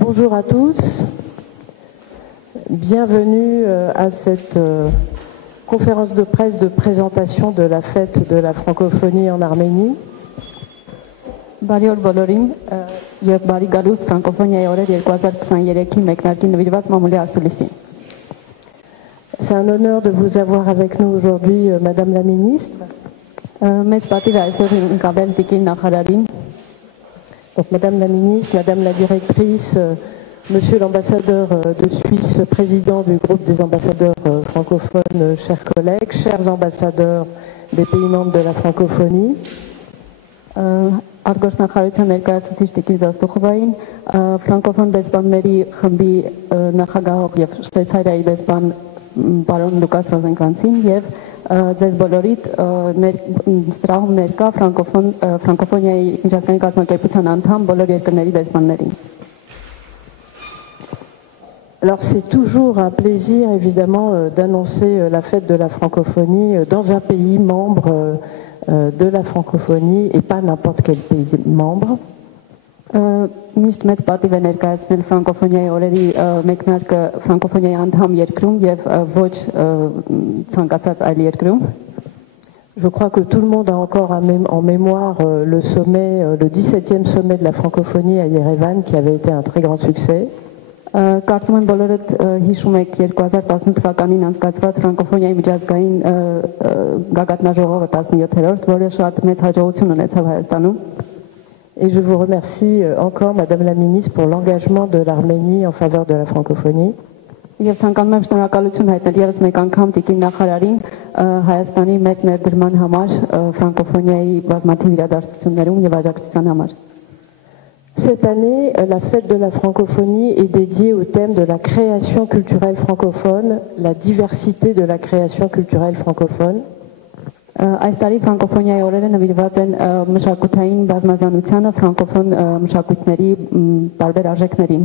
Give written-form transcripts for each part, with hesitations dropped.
Bonjour à tous, bienvenue à cette conférence de presse de présentation de la fête de la francophonie en Arménie. Բարի օր բոլորին եւ բարի գալուստ ֆրանկոֆոնիայի օրեր 2023-ի մեկնարկի նվիրված մամուլի ասուլիսին։ C'est un honneur de vous avoir avec nous aujourd'hui, Madame la Ministre. Մեծ պատիվ է այսօր ընկալել տիկին նախարարին։ Donc, Madame la Ministre, Madame la Directrice, Monsieur l'ambassadeur de Suisse, président du groupe des ambassadeurs francophones, chers collègues, chers ambassadeurs des pays membres de la francophonie. Արգոսնախարարության ներկայացուցիչ տիկին Զաստուխովային, ֆրանկոֆոն դեսպանների խմբի նախագահող եւ Շվեյցարիայի դեսպան պարոն Լուկաս Ռոզենկրանցին եւ ձեզ բոլորիդ սրահում ներկա ֆրանկոֆոնիայի միջազգային կազմակերպության անդամ բոլոր երկրների դեսպաններին։ Alors c'est toujours un plaisir évidemment d'annoncer la fête de la francophonie dans un pays membre de la francophonie et pas n'importe quel pays membre. Միշտ մեծ պատիվ է ներկայացնել ֆրանկոֆոնիայի օրերի մեկնարկը ֆրանկոֆոնիայի անդամ երկրում եւ ոչ ցանկացած այլ երկրում։ Je crois que tout le monde a encore en mémoire le sommet, le 17e sommet de la francophonie à Yerevan qui avait été un très grand succès. Կարծում եմ բոլորդ հիշում եք 2018 թվականին անցկացված ֆրանկոֆոնիայի միջազգային գագաթնաժողովը 17-րդ, որը շատ մեծ հաջողություն ունեցավ Հայաստանում։ Et je vous remercie encore, Madame la Ministre, pour l'engagement de l'Arménie en faveur de la francophonie. Եվ ցանկանում եմ շնորհակալություն հայտնել ևս մեկ անգամ տիկին նախարարին Հայաստանի մեծ ներդրման համար ֆրանկոֆոնիայի բազմաթիվ իրադարձություններում եւ աջակցության համար։ Cette année, la fête de la francophonie est dédiée au thème de la création culturelle francophone, la diversité de la création culturelle francophone. Այս տարի ֆրանկոֆոնիայի օրերը նվիրված են մշակութային բազմազանությանը ֆրանկոֆոն մշակույթների տարբեր արժեքներին։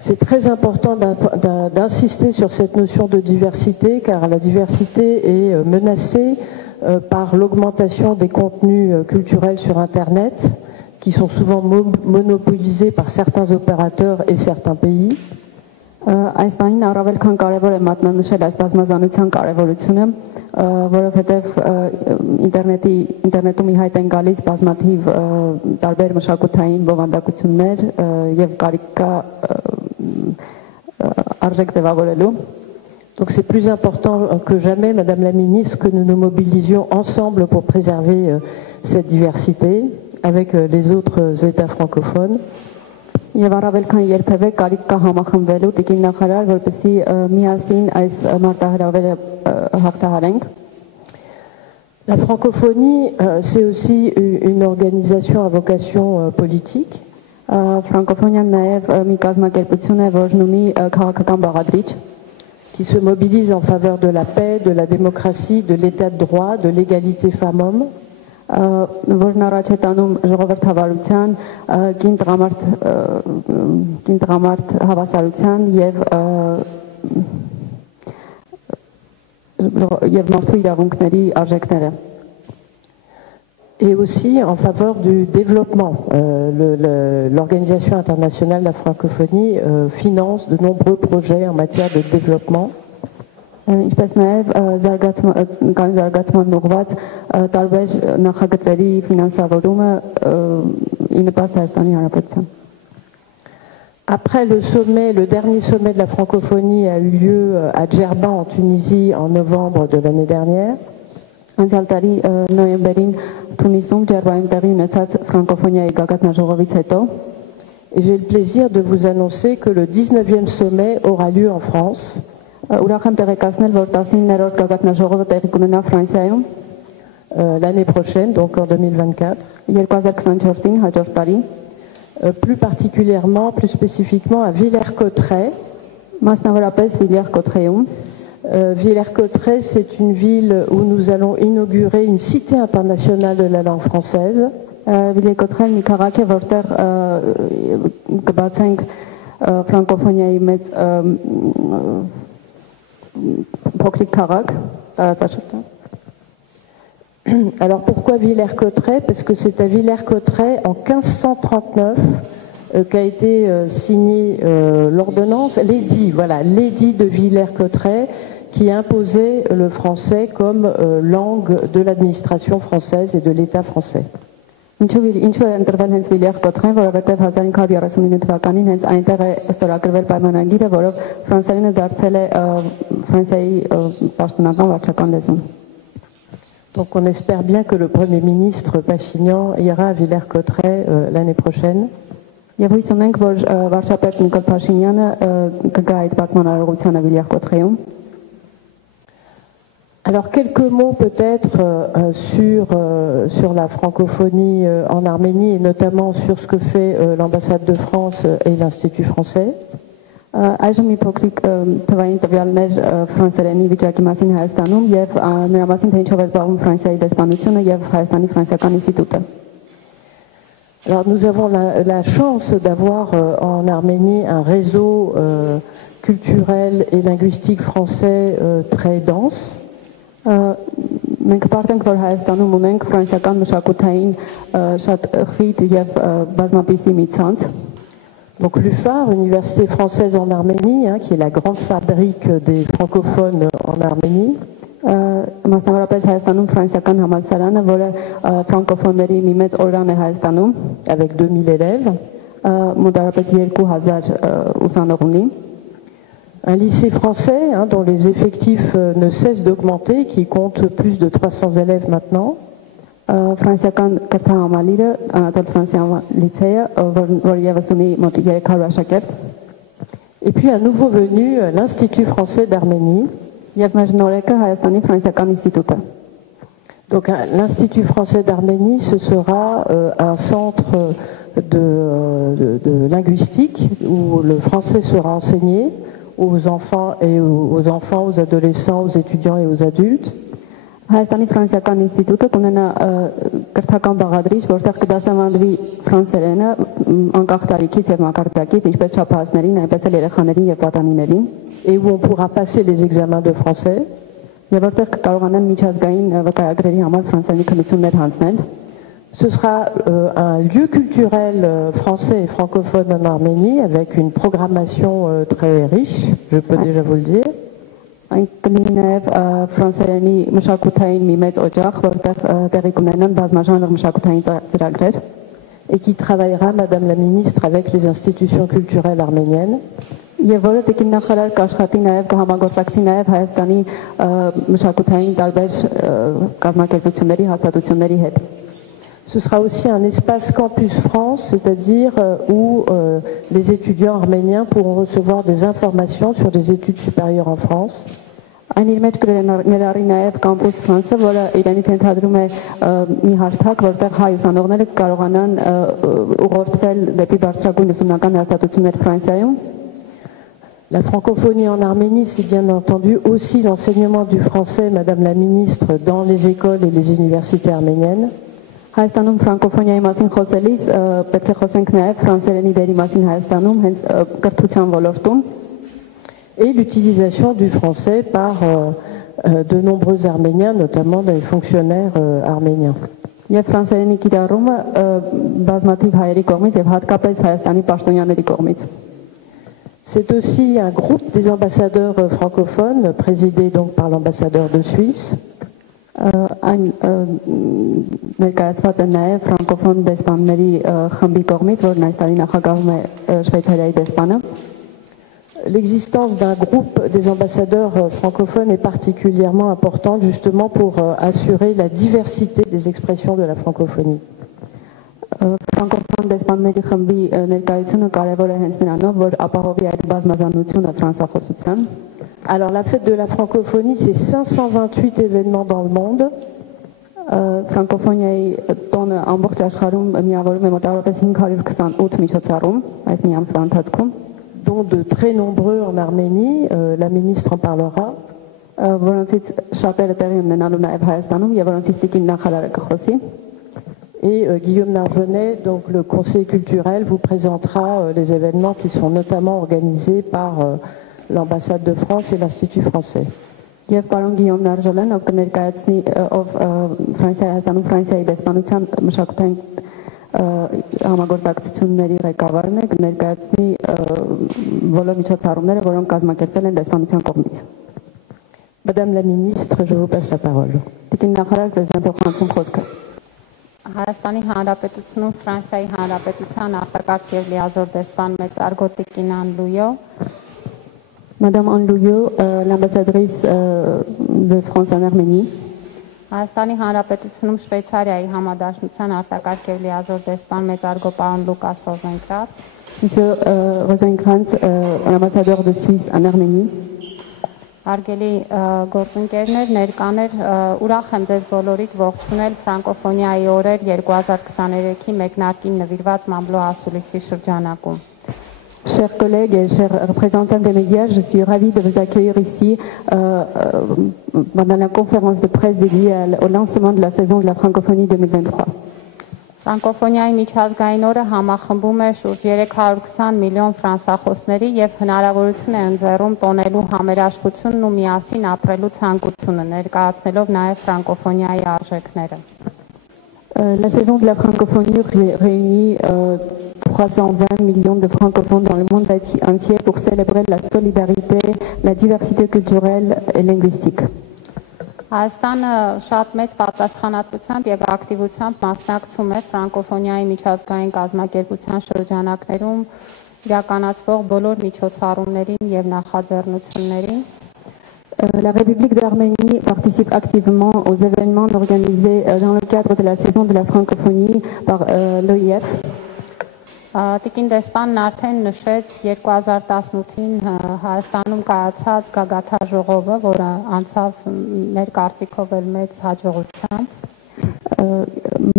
C'est très important d'insister sur cette notion de diversité car la diversité est menacée par l'augmentation des contenus culturels sur Internet qui sont souvent monopolisés par certains opérateurs et certains pays. Այս բանին առավել քան կարևոր է մատնանշել այս բազմազանության կարևորությունը, որովհետև ինտերնետում ի հայտ են գալիս բազմաթիվ տարբեր մշակութային բովանդակություններ եւ կարիք կա արժեք ձևավորելու։ Donc c'est plus important que jamais, Madame la Ministre, que nous nous mobilisions ensemble pour préserver cette diversité avec les autres États francophones. Եվ առավել քան երբևէ կարիք կա համախմբվելու տիկին նախարար, որպեսզի միասին այս մարտահրավերը հաղթահարենք։ La francophonie, c'est aussi une organisation à vocation politique. Ֆրանկոֆոնիան նաև մի կազմակերպություն է, որն ունի քաղաքական բաղադրիչ, qui se mobilise en faveur de la paix, de la démocratie, de l'état de droit, de l'égalité femmes-hommes. Որն առաջ է տանում ժողովրդավարության, կին տղամարդ հավասարության եւ մարդու իրավունքների արժեքները։ Et aussi en faveur du développement. L'Organisation internationale de la francophonie finance de nombreux projets en matière de développement. Ինչպես նաև զարգացման ուղղված տարբեր նախագծերի ֆինանսավորումը ի նպաստ Հայաստանի Հանրապետության։ Après le sommet, le dernier sommet de la francophonie a eu lieu à Djerba en Tunisie en novembre de l'année dernière. Անցյալ տարի նոյեմբերին Թունիսում Djerba-ում տեղի ունեցած ֆրանկոֆոնիայի գագաթնաժողովից հետո j'ai le plaisir de vous annoncer que le 19e sommet aura lieu en France. Ուրախ եմ տեղեկացնել, որ 19-րդ գագաթնաժողովը տեղի կունենա Ֆրանսիայում l'année prochaine, donc en 2024. 2024-ին հաջորդ տարի, plus particulièrement, plus spécifiquement à Villers-Cotterêts. Մասնավորապես Villers-Cotterêts-ում. Villers-Cotterêts, c'est une ville où nous allons inaugurer une cité internationale de la langue française. Villers-Cotterêts մի քաղաք է, որտեղ կբացենք ֆրանկոֆոնիայի մեծ Alors pourquoi Villers-Cotterêts? Parce que c'est à Villers-Cotterêts en 1539 qu'a été signée l'ordonnance, l'édit, voilà, l'édit de Villers-Cotterêts, qui imposait le français comme langue de l'administration française et de l'État français. Ինչու է ընտրվել հենց Վիլյար Կոտրեն, որովհետև 1539 թվականին հենց այնտեղ է ստորագրվել պայմանագիրը, որով ֆրանսերենը դարձել է Ֆրանսիայի պաշտոնական վարչական լեզուն։ Donc on espère bien que le Premier ministre Pachinian ira à Villers-Cotterêts l'année prochaine. Եվ հույս ունենք, որ վարչապետ Նիկոլ Փաշինյանը կգա այդ բացման արարողությանը Վիլյար Կոտրեում։ Alors quelques mots peut-être sur la francophonie en Arménie et notamment sur ce que fait l'ambassade de France et l'Institut français. Այժմ մի փոքրիկ թվային տվյալներ ֆրանսերենի վիճակի մասին Հայաստանում եւ նրա մասին թե ինչով է զբաղվում Ֆրանսիայի դեսպանությունը եւ Հայաստանի ֆրանսիական ինստիտուտը։ Alors nous avons la chance d'avoir en Arménie un réseau culturel et linguistique français très dense. Մենք պարտենք, որ Հայաստանում ունենք ֆրանսիական մշակութային շատ խիտ եւ բազմապիսի մի ցանց։ Donc l'UFAR, Université française en Arménie, qui est la grande fabrique des francophones en Arménie. Մասնավորապես Հայաստանում ֆրանսիական համալսարանը, որը ֆրանկոֆոնների մի մեծ օրրան է Հայաստանում, avec 2000 élèves, մոտավորապես 2000 ուսանող ունի։ Un lycée français dont les effectifs ne cessent d'augmenter, qui compte plus de 300 élèves maintenant. Ֆրանսիական կրթահամալիրը, Անատոլ Ֆրանսիան լիցեյը, որ եւս ունի մոտ 300 աշակերտ։ Et puis un nouveau venu, l'Institut français d'Arménie. Եվ մեր նորեկը Հայաստանի ֆրանսիական ինստիտուտը։ Donc l'Institut français d'Arménie, ce sera un centre de linguistique où le français sera enseigné aux enfants, aux adolescents, aux étudiants et aux adultes. Հայաստանի ֆրանսիական ինստիտուտը կունենա կրթական բաղադրիչ, որտեղ կդասավանդվի ֆրանսերենը անկախ տարիքից եւ մակարդակից, ինչպես չափահասներին, այնպես էլ երեխաներին եւ պատանիներին, et où on pourra passer les examens de français. Եվ որտեղ կկարողանան միջազգային վկայագրերի համար ֆրանսերենի քննություններ հանձնել։ Ce sera un lieu culturel français et francophone en Arménie avec une programmation très riche, je peux déjà vous le dire. Այն կլինի նաև ֆրանսերենի մշակութային մի մեծ օջախ, որտեղ տեղի կունենան բազմաժանր մշակութային ծրագրեր, et qui travaillera, Madame la Ministre, avec les institutions culturelles arméniennes. Եվ որը տիկին նախարար կաշխատի նաև կհամագործակցի նաև Հայաստանի մշակութային տարբեր կազմակերպությունների, հաստատությունների հետ։ Ce sera aussi un espace Campus France, c'est-à-dire où les étudiants arméniens pourront recevoir des informations sur des études supérieures en France. Այն իր մեջ կներառի նաև Campus France-ը, որը իրենից ընդհանրում է մի հարթակ, որտեղ հայ ուսանողները կարողանան ուղղորդվել դեպի բարձրագույն ուսումնական հաստատություններ Ֆրանսիայում։ La francophonie en Arménie, c'est bien entendu aussi l'enseignement du français, Madame la Ministre, dans les écoles et les universités arméniennes. Հայաստանում ֆրանկոֆոնիայի մասին խոսելիս պետք է խոսենք նաև ֆրանսերենի դերի մասին Հայաստանում հենց կրթության ոլորտում et l'utilisation du français par de nombreux Arméniens, notamment les fonctionnaires arméniens. Եվ ֆրանսերենի կիրառումը բազմաթիվ հայերի կողմից եւ հատկապես Հայաստանի պաշտոնյաների կողմից։ C'est aussi un groupe des ambassadeurs francophones présidé donc par l'ambassadeur de Suisse. Այն ներկայացված է նաև ֆրանկոֆոն դեսպանների խմբի կողմից, որն այս տարի նախագահում է Շվեյցարիայի դեսպանը։ L'existence d'un groupe des ambassadeurs francophones est particulièrement importante justement pour assurer la diversité des expressions de la francophonie. Ֆրանկոֆոն դեսպանների խմբի ներկայությունը կարևոր է հենց նրանով, որ ապահովի այդ բազմազանությունը ֆրանսախոսության։ Alors la fête de la francophonie, c'est 528 événements dans le monde. Ֆրանկոֆոնիայի տոնը ամբողջ աշխարհում միավորում է մոտավորապես 528 միջոցառում այս մի ամսվա ընթացքում, dont de très nombreux en Arménie, la ministre en parlera. Որոնցից շատերը տեղի ունենալու նաև Հայաստանում եւ որոնցից տիկին նախարարը կխոսի։ Et Guillaume Nargenet, donc le conseiller culturel, vous présentera les événements qui sont notamment organisés par l'ambassade de France et l'Institut français. Եվ պարոն Գիոմ Նարժելեն, ով կներկայացնի ով Ֆրանսիայի Հայաստանում Ֆրանսիայի դեսպանության մշակութային համագործակցությունների ղեկավարն է, կներկայացնի բոլոր միջոցառումները, որոնք կազմակերպվել են դեսպանության կողմից։ Madame la ministre, je vous passe la parole. Տիկին նախարար, ձեզ դեպոխանցում խոսքը։ Հայաստանի Հանրապետությունում Ֆրանսիայի Հանրապետության արտակարգ եւ լիազոր դեսպան մեծարգո Տիկին Անլույո, Madame Anlouyo, l'ambassadrice de France en Arménie. Հայաստանի Հանրապետությունում Շվեյցարիայի Համադաշնության արտակարգ եւ լիազոր դեսպան մեծարգո պարոն Լուկաս Ռոզենկրաց, Monsieur Rosenkrantz, l'ambassadeur de Suisse en Arménie. Հարգելի գործընկերներ, ներկաներ, ուրախ եմ ձեզ բոլորիդ ողջունել ֆրանկոֆոնիայի օրեր 2023-ի մեկնարկին նվիրված Մամլո ասուլիսի շրջանակում։ Chers collègues et chers représentants des médias, je suis ravie de vous accueillir ici pendant la conférence de presse dédiée au lancement de la saison de la francophonie 2023. Ֆրանկոֆոնիայի միջազգային օրը համախմբում է շուրջ 320 միլիոն ֆրանսախոսների եւ հնարավորություն է ընձեռում տոնելու համերաշխությունն ու միասին ապրելու ցանկությունը, ներկայացնելով նաեւ ֆրանկոֆոնիայի արժեքները։ La saison de la francophonie réunit 320 millions de francophones dans le monde entier pour célébrer la solidarité, la diversité culturelle et linguistique. Հայաստանը շատ մեծ պատասխանատվությամբ եւ ակտիվությամբ մասնակցում է ֆրանկոֆոնիայի միջազգային կազմակերպության շրջանակներում իրականացվող բոլոր միջոցառումներին եւ նախաձեռնություններին։ La République d'Arménie participe activement aux événements organisés dans le cadre de la saison de la francophonie par l'OIF. Տիկին դեսպանն արդեն նշեց 2018-ին Հայաստանում կայացած գագաթաժողովը, որը անցավ մեր կարծիքով էլ մեծ հաջողությամբ։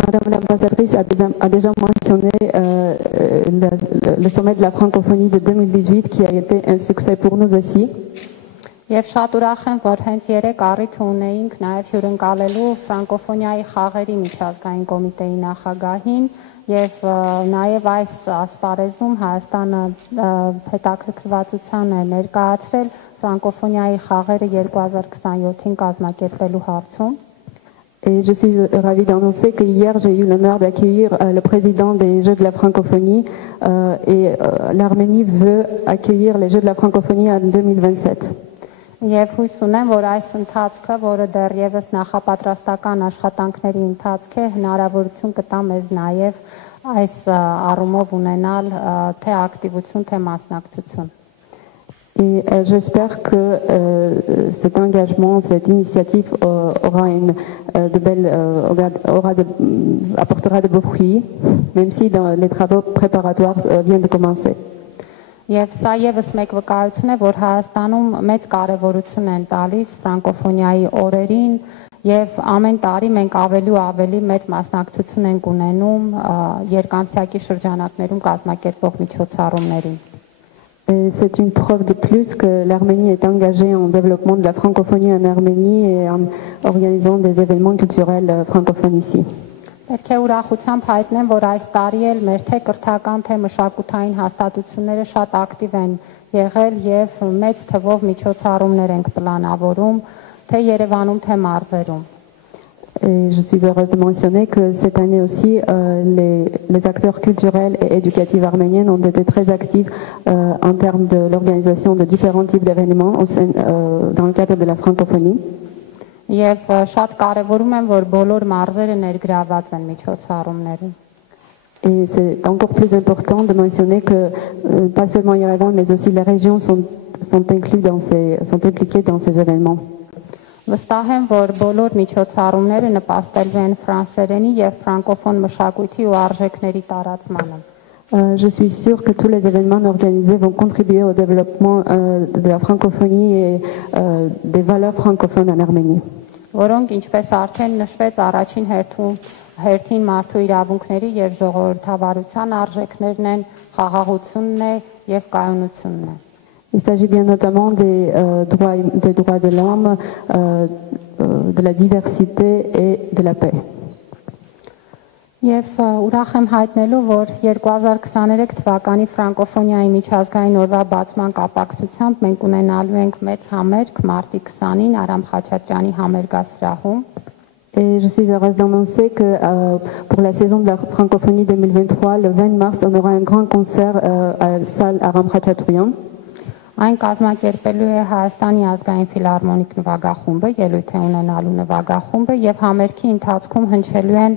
Madame l'ambassadrice a déjà mentionné le sommet de la francophonie de 2018 qui a été un succès pour nous aussi. Եվ շատ ուրախ եմ, որ հենց երեք առիթ ունեինք նաև հյուրընկալելու ֆրանկոֆոնիայի խաղերի միջազգային կոմիտեի նախագահին եւ նաեւ այս ասպարեզում Հայաստանը հետաքրքրվածության է ներկայացրել ֆրանկոֆոնիայի խաղերը 2027-ին կազմակերպելու հարցում։ Et je suis ravie d'annoncer que hier j'ai eu l'honneur d'accueillir le président des Jeux de la francophonie et l'Arménie veut accueillir les Jeux de la francophonie en 2027. Եվ հույս ունեմ, որ այս ընթացքը, որը դեռևս նախապատրաստական աշխատանքների ընթացք է, հնարավորություն կտա մեզ նաև այս առումով ունենալ թե ակտիվություն, թե մասնակցություն։ Et j'espère que cet engagement, cette initiative apportera de beaux fruits, même si les travaux préparatoires viennent de commencer. Եվ սա եւս մեկ վկայություն է, որ Հայաստանում մեծ կարեւորություն են տալիս ֆրանկոֆոնիայի օրերին եւ ամեն տարի մենք ավելի ու ավելի մեծ մասնակցություն ենք ունենում երկամսյակի շրջանակներում կազմակերպվող միջոցառումներին։ C'est une preuve de plus que l'Arménie est engagée en développement de la francophonie en Arménie et en organisant des événements culturels francophones ici. Պետք է ուրախությամբ հայտնեմ, որ այս տարի էլ մեր թե կրթական, թե մշակութային հաստատությունները շատ ակտիվ են եղել եւ մեծ թվով միջոցառումներ ենք պլանավորում, թե Երևանում, թե մարզերում։ Et je suis heureuse de mentionner que cette année aussi, les acteurs culturels et éducatifs arméniens ont été très actifs en termes de l'organisation de différents types d'événements dans le cadre de la francophonie. Եվ շատ կարևորում եմ, որ բոլոր մարզերը ներգրաված են միջոցառումներին։ Et c'est encore plus important de mentionner que pas seulement Yerevan, mais aussi les régions sont impliquées dans ces événements. Վստահ եմ, որ բոլոր միջոցառումները նպաստելու են ֆրանսերենի եւ ֆրանկոֆոն մշակույթի ու արժեքների տարածմանը։ Je suis sûre que tous les événements organisés vont contribuer au développement de la francophonie et des valeurs francophones en Arménie. Որոնք ինչպես արդեն նշվեց առաջին հերթին մարդու իրավունքների եւ ժողովրդավարության արժեքներն են, խաղաղությունն է եւ կայունությունն է։ Il s'agit bien notamment des droits de l'homme, de la diversité et de la paix. Եվ ուրախ եմ հայտնելու, որ 2023 թվականի ֆրանկոֆոնիայի միջազգային օրվա բացման կապակցությամբ մենք ունենալու ենք մեծ համերգ մարտի 20-ին Արամ Խաչատրյանի համերգասրահում։ Et je suis heureuse d'annoncer que pour la saison de la francophonie 2023, le 20 mars, on aura un grand concert à la salle Aram Khachaturian. Այն կազմակերպելու է Հայաստանի ազգային ֆիլհարմոնիկ նվագախումբը, ելույթ է ունենալու նվագախումբը եւ համերգի ընթացքում հնչելու են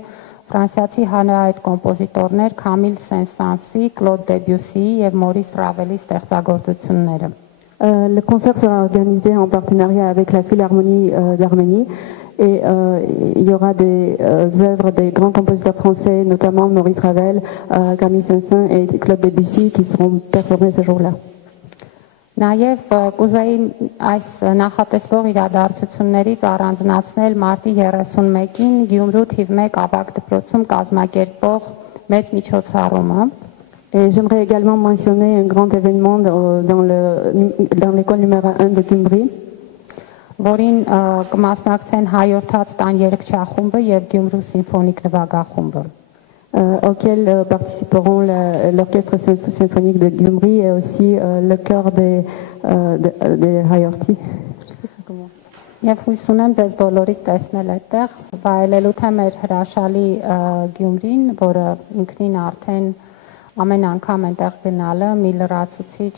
ֆրանսիացի հանրահայտ կոմպոզիտորներ Քամիլ Սեն-Սանսի, Կլոդ Դեբյուսիի եւ Մորիս Ռավելի ստեղծագործությունները։ Le concert sera organisé en partenariat avec la Philharmonie d'Arménie et il y aura des œuvres des grands compositeurs français, notamment Maurice Ravel, Camille Saint-Saëns et Claude Debussy qui seront performés ce jour-là. Նաև կուզեի այս նախատեսվող իրադարձություններից առանձնացնել մարտի 31-ին Գյումրու թիվ 1 ավագ դպրոցում կազմակերպող մեծ միջոցառումը։ Et j'aimerais également mentionner un grand événement dans l'école numéro 1 de Gyumri, որին կմասնակցեն հայորդաց տան երգչախումբը եւ Գյումրու սիմֆոնիկ նվագախումբը։ auquel participeront l'orchestre symphonique de Gyumri et aussi le chœur des Hayorti. Եվ հույս ունեմ ձեզ բոլորիդ տեսնել այդտեղ, վայելելու թե մեր հրաշալի Գյումրին, որը ինքնին արդեն ամեն անգամ այնտեղ գնալը մի լրացուցիչ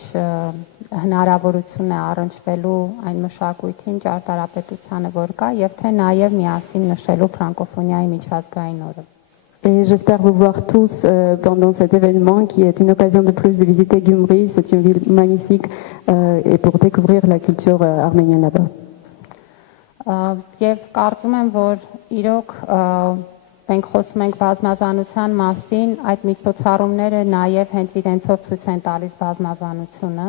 հնարավորություն է առնչվելու այն մշակույթին, ճարտարապետությանը, որ կա, եւ թե նաեւ միասին նշելու ֆրանկոֆոնիայի միջազգային օրը։ Et j'espère vous voir tous pendant cet événement qui est une occasion de plus de visiter Gyumri. C'est une ville magnifique et pour découvrir la culture arménienne là-bas. Եվ կարծում եմ, որ իրոք մենք խոսում ենք բազմազանության մասին, այդ միջոցառումները նաև հենց իրենցով ցույց են տալիս բազմազանությունը։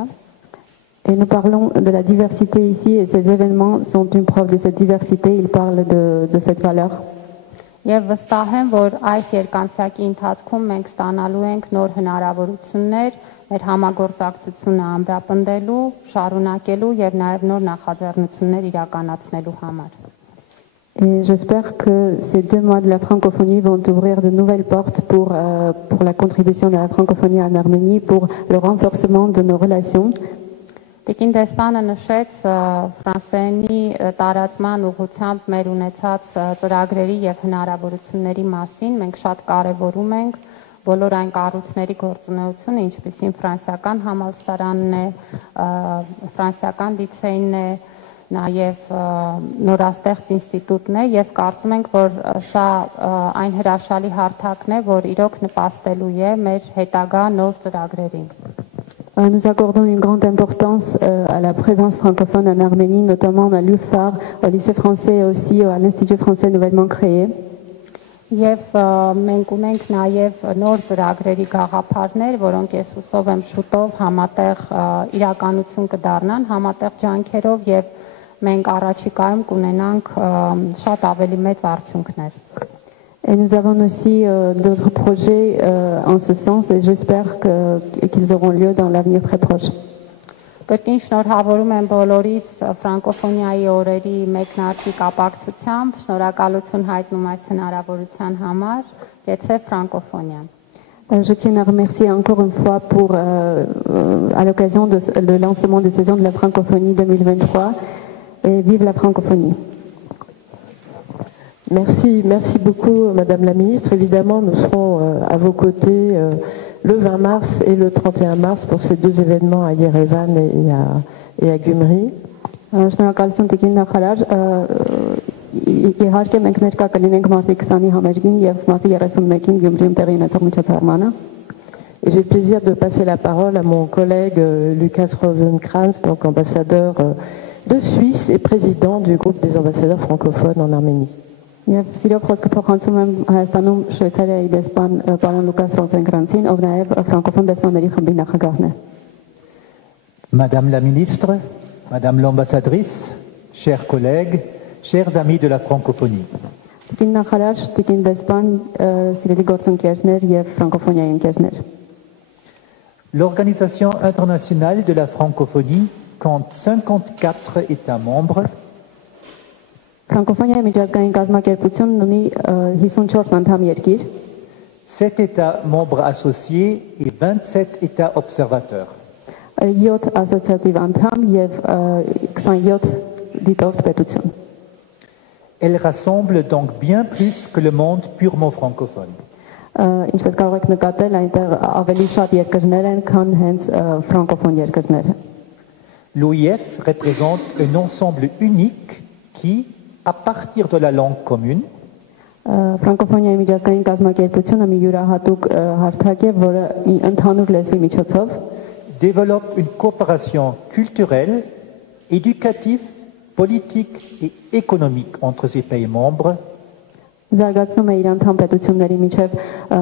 Et nous parlons de la diversité ici et ces événements sont une preuve de cette diversité, ils parlent de cette valeur. Եվ վստահ եմ, որ այս երկամսյակի ընթացքում մենք ստանալու ենք նոր հնարավորություններ մեր համագործակցությունը ամրապնդելու, շարունակելու եւ նաեւ նոր նախաձեռնություններ իրականացնելու համար։ Et j'espère que ces 2 mois de la francophonie vont ouvrir de nouvelles portes pour la contribution de la francophonie en Arménie, pour le renforcement de nos relations. Տիկին դեսպանը նշեց ֆրանսերենի տարածման ուղղությամբ մեր ունեցած ծրագրերի եւ հնարավորությունների մասին մենք շատ կարեւորում ենք բոլոր այն կառույցների գործունեությունը, ինչպիսին ֆրանսիական համալսարանն է, ֆրանսիական լիցեյն է, նաեւ նորաստեղծ ինստիտուտն է եւ կարծում ենք, որ սա այն հրաշալի հարթակն է, որ իրոք նպաստելու է մեր հետագա նոր ծրագրերին։ Nous accordons une grande importance à la présence francophone en Arménie, notamment à l'UFAR, au lycée français et aussi à l'Institut français nouvellement créé. Եվ մենք ունենք նաև նոր ծրագրերի գաղափարներ, որոնք ես հուսով եմ շուտով համատեղ իրականություն կդառնան, համատեղ ջանքերով եւ մենք առաջիկայում կունենանք շատ ավելի մեծ արդյունքներ։ Et nous avons aussi d'autres projets en ce sens et j'espère qu'ils auront lieu dans l'avenir très proche. Կրկին շնորհավորում եմ բոլորիս ֆրանկոֆոնիայի օրերի մեկնարկի կապակցությամբ, շնորհակալություն հայտնում այս հնարավորության համար, Գեցե ֆրանկոֆոնիա։ Je tiens à remercier encore une fois à l'occasion de le lancement de saison de la francophonie 2023 et vive la francophonie. Merci beaucoup Madame la Ministre. Évidemment, nous serons à vos côtés le 20 mars et le 31 mars pour ces 2 événements à Yerevan et à Gyumri. Շնորհակալություն Տիկին նախարար, իհարկե մենք ներկա կլինենք մարտի 20-ի համերգին եւ մարտի 31-ին Գյումրիում տեղի ունեցող միջոցառմանը։ Et j'ai le plaisir de passer la parole à mon collègue Lucas Rosenkrantz, donc ambassadeur de Suisse et président du groupe des ambassadeurs francophones en Arménie. Եվ սիրով խոսքը փոխանցում եմ Հայաստանում Շվեյցարիայի դեսպան պարոն Լուկաս Ռոզենկրանցին, ով նաև ֆրանկոֆոն դեսպանների խմբի նախագահն է։ Madame la ministre, Madame l'ambassadrice, chers collègues, chers amis de la francophonie. Տիկին նախարար, տիկին դեսպան, սիրելի գործընկերներ եւ ֆրանկոֆոնիայի ընկերներ։ L'Organisation internationale de la francophonie compte 54 États membres. Ֆրանկոֆոնիայի միջազգային կազմակերպությունն ունի 54 անդամ երկիր, 7 États membres associés et 27 États observateurs. 7 ասոցիատիվ անդամ եւ 27 դիտորդ պետություն։ Elle rassemble donc bien plus que le monde purement francophone. Ինչպես կարող եք նկատել, այնտեղ ավելի շատ երկրներ են, քան հենց ֆրանկոֆոն երկրները։ L'OIF représente un ensemble unique qui, à partir de la langue commune, Ֆրանկոֆոնիայի միջազգային կազմակերպությունը մի յուրահատուկ հարթակ է, որը մի ընդհանուր լեզվի միջոցով développe une coopération culturelle, éducative, politique et économique entre ses pays membres, զարգացնում է իր անդամ պետությունների միջև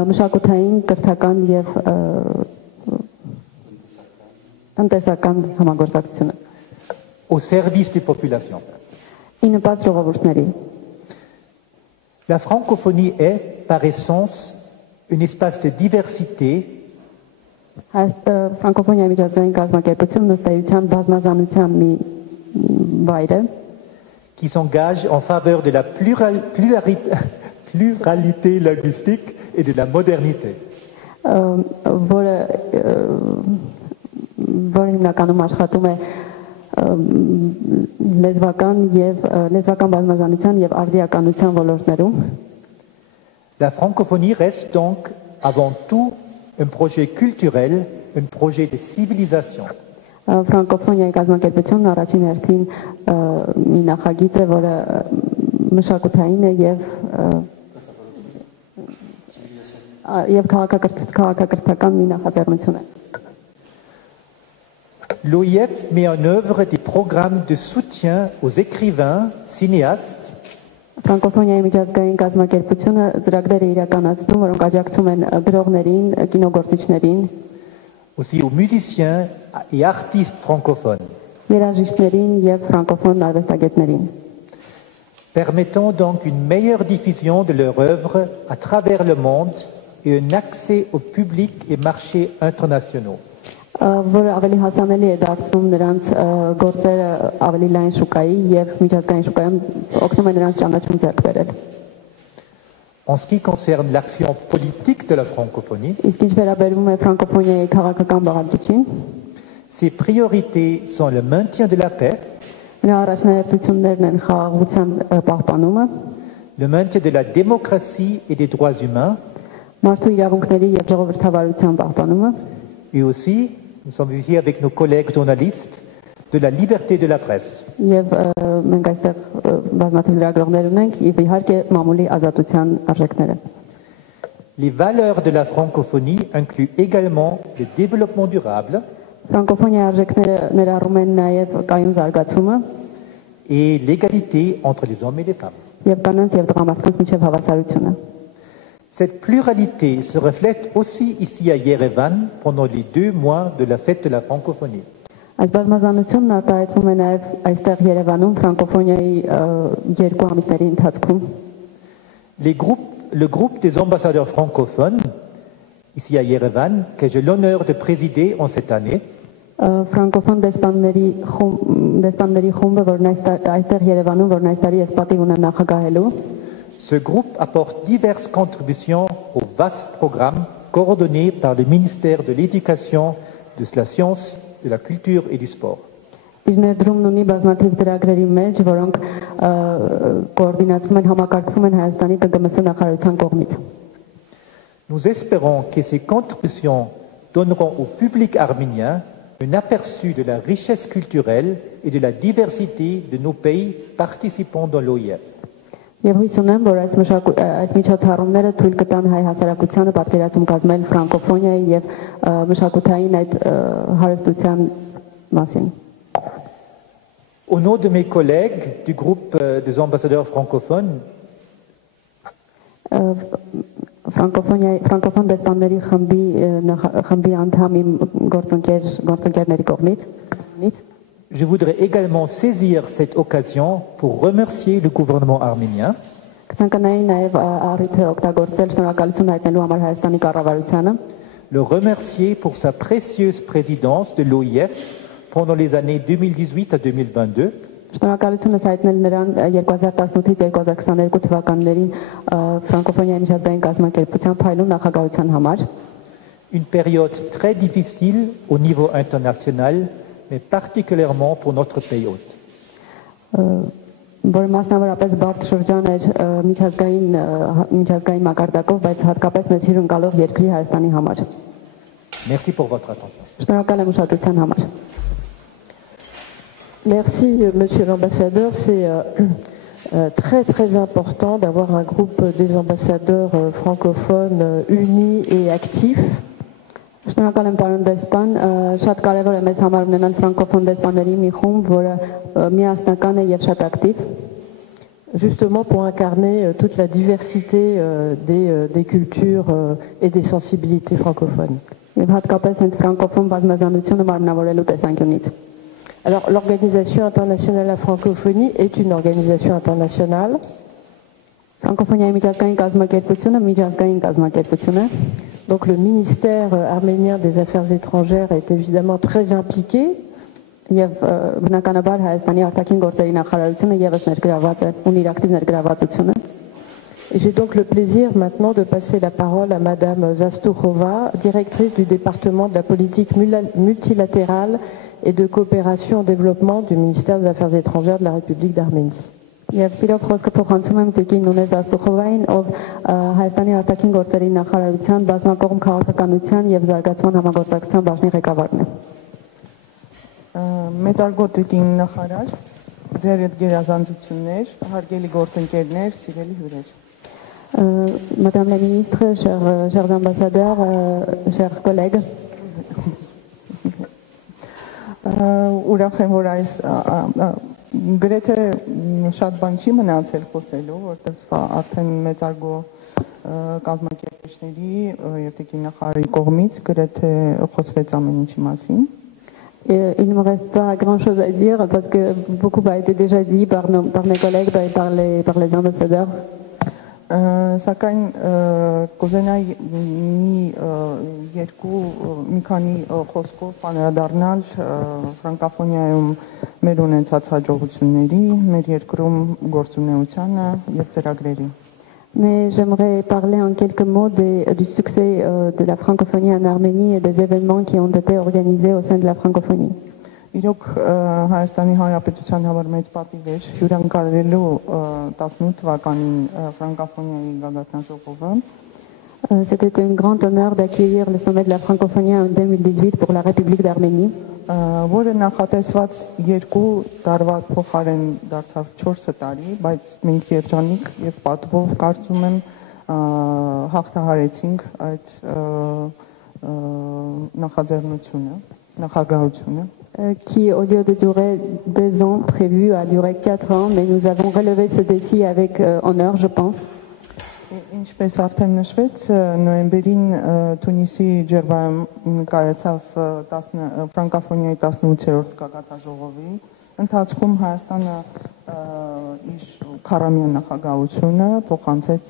մշակութային, կրթական եւ տնտեսական համագործակցությունը au service des populations. ի նպաստ ժողովուրդների։ La francophonie est, par essence, un espace de diversité Ֆրանկոֆոնիայի միջազգային կազմակերպությունն ըստ էության բազմազանության մի վայր է, qui s'engage en faveur de la pluralité linguistique et de la modernité. որը հիմնականում աշխատում է լեզվական բազմազանության եւ արդիականության ոլորտներում։ La francophonie reste donc avant tout un projet culturel, un projet de civilisation. Ֆրանկոֆոնիայի կազմակերպությունն առաջին հերթին մի նախագիծ է, որը մշակութային է եւ քաղաքակրթական մի նախաձեռնություն է։ L'OIF met en œuvre des programmes de soutien aux écrivains, cinéastes, Ֆրանկոֆոնիայի միջազգային կազմակերպությունը ծրագրեր է իրականացնում, որոնք աջակցում են գրողներին, կինոգործիչներին, aussi aux musiciens et artistes francophones, երաժիշտներին եւ ֆրանկոֆոն արվեստագետներին, permettant donc une meilleure diffusion de leur œuvre à travers le monde et un accès au public et marchés internationaux. որը ավելի հասանելի է դարձնում նրանց գործերը ավելի լայն շուկայի եւ միջազգային շուկայում օգնում է նրանց ճանաչում ձեռք բերել։ En ce qui concerne l'action politique de la francophonie, Իսկ ինչ վերաբերում է ֆրանկոֆոնիայի քաղաքական բաղադրիչին, ses priorités sont le maintien de la paix, նրա առաջնահերթություններն են խաղաղության պահպանումը, le maintien de la démocratie et des droits humains, մարդու իրավունքների եւ ժողովրդավարության պահպանումը, et aussi, nous sommes ici avec nos collègues journalistes, de la liberté de la presse. եւ մենք այստեղ բազմաթիվ լրագրողներ ունենք եւ իհարկե մամուլի ազատության արժեքները։ Les valeurs de la francophonie incluent également le développement durable Ֆրանկոֆոնիայի արժեքները ներառում են նաեւ կայուն զարգացումը et l'égalité entre les hommes et les femmes. եւ կանանց եւ տղամարդկանց միջև հավասարությունը։ Cette pluralité se reflète aussi ici à Yerevan pendant les 2 mois de la fête de la francophonie. Այս բազմազանությունն արտահայտվում է նաեւ այստեղ Երևանում ֆրանկոֆոնիայի 2 ամիսների ընթացքում։ Le groupe des ambassadeurs francophones, ici à Yerevan, que j'ai l'honneur de présider en cette année, ֆրանկոֆոն դեսպանների խումբը, որն այստեղ Երևանում, որն այս տարի ես պատիվ ունեմ նախագահելու, ce groupe apporte diverses contributions au vaste programme coordonné par le ministère de l'Éducation, de la Science, de la Culture et du Sport. իր ներդրումն ունի բազմաթիվ ծրագրերի մեջ, որոնք կոորդինացվում են, համակարգվում են Հայաստանի ԿԳՄՍ նախարարության կողմից։ Nous espérons que ces contributions donneront au public arménien un aperçu de la richesse culturelle et de la diversité de nos pays participants dans l'OIF. Եվ հույս ունեմ, որ այս միջոցառումները թույլ կտան հայ հասարակությանը պատկերացում կազմել ֆրանկոֆոնիայի եւ մշակութային այդ հարստության մասին։ Au nom de mes collègues du groupe des ambassadeurs francophones, ֆրանկոֆոն դեսպանների խմբի անդամի գործընկերների կողմից je voudrais également saisir cette occasion pour remercier le gouvernement arménien կցանկանայի նաեւ առիթը օգտագործել շնորհակալություն հայտնելու համար Հայաստանի կառավարությանը, le remercier pour sa précieuse présidence de l'OIF pendant les années 2018 à 2022 շնորհակալությունս հայտնել նրան 2018-ից 2022 թվականներին ֆրանկոֆոնիայի միջազգային կազմակերպության փայլուն նախագահության համար, une période très difficile au niveau international, mais particulièrement pour notre pays hôte. որ մասնավորապես բարդ շրջան էր միջազգային մակարդակով, բայց հատկապես մեծ հյուրընկալող երկրի Հայաստանի համար։ Merci pour votre attention. Շնորհակալ եմ ուշադրության համար։ Merci, Monsieur l'ambassadeur. C'est très très important d'avoir un groupe des ambassadeurs francophones unis et actifs. Շնորհակալ եմ պարոն դեսպան, շատ կարևոր է մեզ համար ունենալ ֆրանկոֆոն դեսպանների մի խումբ, որը միասնական է եւ շատ ակտիվ, justement pour incarner toute la diversité des cultures et des sensibilités francophones. Եվ հատկապես հենց ֆրանկոֆոն բազմազանությունը մարմնավորելու տեսանկյունից։ Alors, l'Organisation internationale de la francophonie est une organisation internationale. Ֆրանկոֆոնիայի միջազգային կազմակերպությունը միջազգային կազմակերպություն է։ Donc, le ministère arménien des Affaires étrangères est évidemment très impliqué. Եվ բնականաբար Հայաստանի արտաքին գործերի նախարարությունը եւս ներգրաված է, ունի ակտիվ ներգրավվածություն է։ Et j'ai donc le plaisir maintenant de passer la parole à Madame Zastourova, directrice du département de la politique multilatérale et de coopération au développement du ministère des Affaires étrangères de la République d'Arménie. Եվ սիրով խոսքը փոխանցում եմ Տիկին Նունե Զաստուխովային, ով Հայաստանի արտաքին գործերի նախարարության բազմակողմ քաղաքականության եւ զարգացման համագործակցության բաժնի ղեկավարն է։ Մեծարգո Տիկին նախարար, ձեր այդ գերազանցություններ, հարգելի գործընկերներ, սիրելի հյուրեր։ Madame la ministre, chers ambassadeurs, chers collègues, ուրախ եմ, որ այս գրեթե շատ բան չի մնացել խոսելու, որտեղ արդեն մեծարգո կազմակերպիչների եւ Տիկին նախարարի կողմից գրեթե խոսվեց ամեն ինչի մասին։ Il ne me reste pas grand-chose à dire parce que beaucoup a été déjà dit par mes collègues et par les ambassadeurs. Սակայն կուզենայի մի քանի խոսքով անդրադառնալ ֆրանկոֆոնիայում մեր ունեցած հաջողությունների, մեր երկրում գործունեությանը եւ ծրագրերի։ Mais j'aimerais parler en quelques mots du succès de la francophonie en Arménie et des événements qui ont été organisés au sein de la francophonie. Իրոք Հայաստանի Հանրապետության համար մեծ պատիվ էր հյուրընկալելու 18 թվականին ֆրանկոֆոնիայի գագաթնաժողովը։ C'était un grand honneur d'accueillir le sommet de la francophonie en 2018 pour la République d'Arménie. Որը նախատեսված 2 տարվա փոխարեն դարձավ 4 տարի, բայց մենք երջանիկ եւ պատվով կարծում եմ հաղթահարեցինք այդ նախաձեռնությունը, նախագահությունը, qui au lieu de durer 2 ans prévu a duré 4 ans, mais nous avons relevé ce défi avec honneur, je pense. Ինչպես արդեն նշվեց, նոյեմբերին Թունիսի Ջերբայում կայացավ ֆրանկոֆոնիայի 18-րդ գագաթնաժողովի ընթացքում Հայաստանը իր քառամյա նախագահությունը փոխանցեց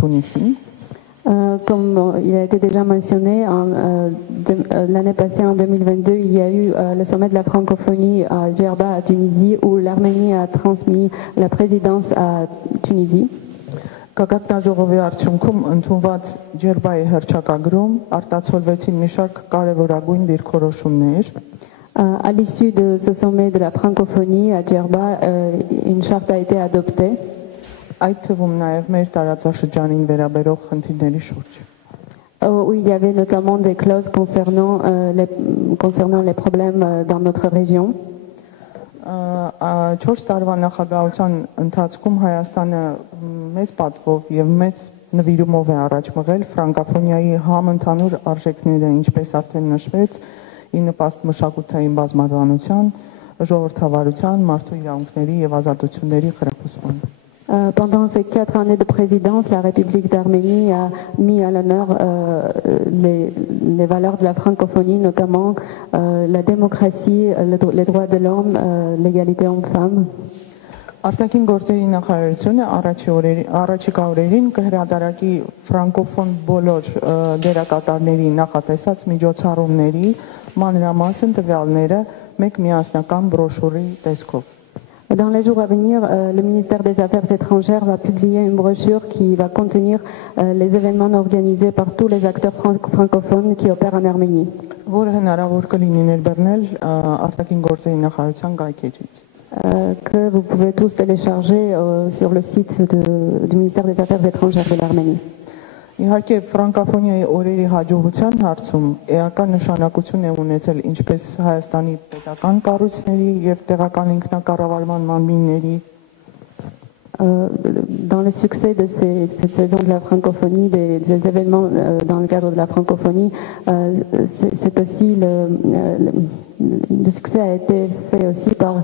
Թունիսին։ Comme il a été déjà mentionné, l'année passée, en 2022, il y a eu le sommet de la francophonie à Djerba, à Tunisie, où l'Arménie a transmis la présidence à Tunisie. Գագաթնաժողովի արդյունքում ընդունված Ջերբայի հռչակագրում արտացոլվեցին մի շարք կարևորագույն դիրքորոշումներ։ À l'issue de ce sommet de la francophonie à Djerba, une charte a été adoptée. Այդ թվում նաև մեր տարածաշրջանին վերաբերող խնդիրների շուրջ։ Où il y avait notamment des clauses concernant les problèmes dans notre région. 4 տարվա նախագահության ընթացքում Հայաստանը մեծ պատվով եւ մեծ նվիրումով է առաջ մղել ֆրանկոֆոնիայի համընդհանուր արժեքները, ինչպես արդեն նշվեց, ի նպաստ մշակութային բազմազանության, ժողովրդավարության, մարդու իրավունքների եւ ազատությունների խրախուսման։ Pendant ces 4 années de présidence, la République d'Arménie a mis à l'honneur les valeurs de la francophonie, notamment la démocratie, les droits de l'homme, l'égalité homme-femme. Արտաքին գործերի նախարարությունը առաջիկա օրերին կհրադարակի ֆրանկոֆոն բոլոր դերակատարների նախատեսած միջոցառումների մանրամասն տվյալները մեկ միասնական բրոշուրի տեսքով։ Dans les jours à venir, le ministère des Affaires étrangères va publier une brochure qui va contenir les événements organisés par tous les acteurs francophones qui opèrent en Arménie. que vous pouvez tous télécharger sur le site du ministère des Affaires étrangères de l'Arménie. Իհարկե ֆրանկոֆոնիայի օրերի հաջողության հարցում էական նշանակություն է ունեցել ինչպես Հայաստանի պետական կառույցների եւ տեղական ինքնակառավարման մարմինների Dans le succès de cette saison de la francophonie, des événements dans le cadre de la francophonie, c'est aussi le succès a été fait aussi par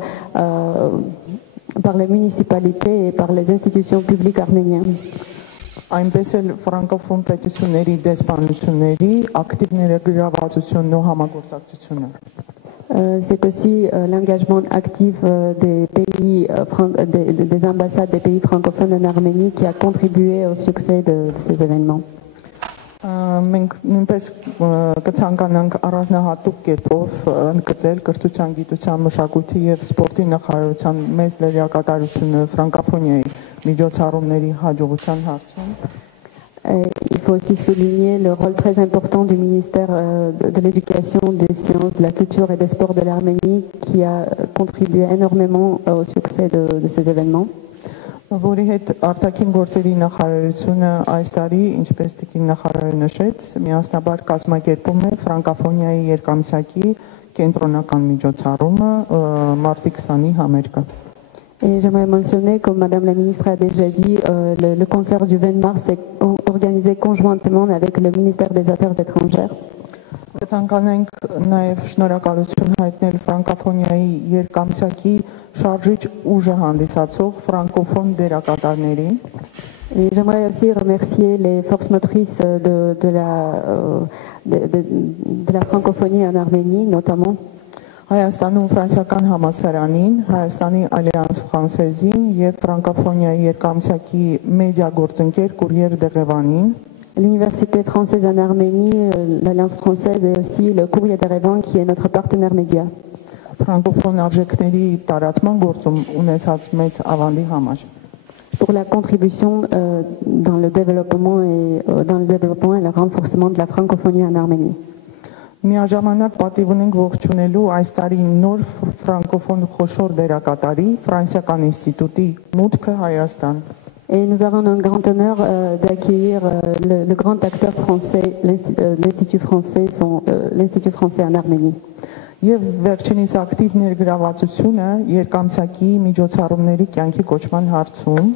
les municipalités et par les institutions publiques arméniennes. Այնպես էլ ֆրանկոֆոն պետությունների դեսպանությունների ակտիվ ներգրավվածությունն ու համագործակցությունը C'est aussi l'engagement actif des pays, des ambassades des pays francophones en Arménie qui a contribué au succès de ces événements. Մենք նույնպես կցանկանանք առանձնահատուկ կերպով ընդգծել կրթության, գիտության, մշակույթի եւ սպորտի նախարարության մեծ լիակատարությունը ֆրանկոֆոնիայի միջոցառումների հաջողության հարցում Il faut aussi souligner le rôle très important du ministère de l'Éducation, des Sciences, de la Culture et des Sports de l'Arménie qui a contribué énormément au succès de ces événements. Որի հետ արտաքին գործերի նախարարությունը այս տարի, ինչպես տիկին նախարարը նշեց, միասնաբար կազմակերպում է ֆրանկոֆոնիայի երկամսյակի կենտրոնական միջոցառումը մարտի 20-ի համերգը. Et j'aimerais mentionner, comme Madame la Ministre a déjà dit, le concert du 20 mars est organisé conjointement avec le ministère des Affaires étrangères. Կցանկանանք նաև շնորհակալություն հայտնել ֆրանկոֆոնիայի երկամսյակի շարժիչ ուժը հանդիսացող ֆրանկոֆոն դերակատարներին. Et j'aimerais aussi remercier les forces motrices de la francophonie en Arménie, notamment. Հայաստանում ֆրանսիական համալսարանին, Հայաստանի Alliance Française-ին եւ ֆրանկոֆոնիայի երկամսյակի մեդիա գործընկեր Courrier de Yerevan-ին. L'Université française en Arménie, l'Alliance française et aussi le Courrier de Yerevan qui est notre partenaire média. Ֆրանկոֆոն արժեքների տարածման գործում ունեցած մեծ ավանդի համար. Pour la contribution dans le développement et le renforcement de la francophonie en Arménie. Միաժամանակ պատիվ ունենք ողջունելու այս տարի նոր ֆրանկոֆոն խոշոր դերակատարի Ֆրանսիական ինստիտուտի մուտքը Հայաստան. Et nous avons un grand honneur d'accueillir le grand acteur français, l'Institut français en Arménie. Եվ վերջինիս ակտիվ ներգրավվածությունը երկամսյակի միջոցառումների կյանքի կոչման հարցում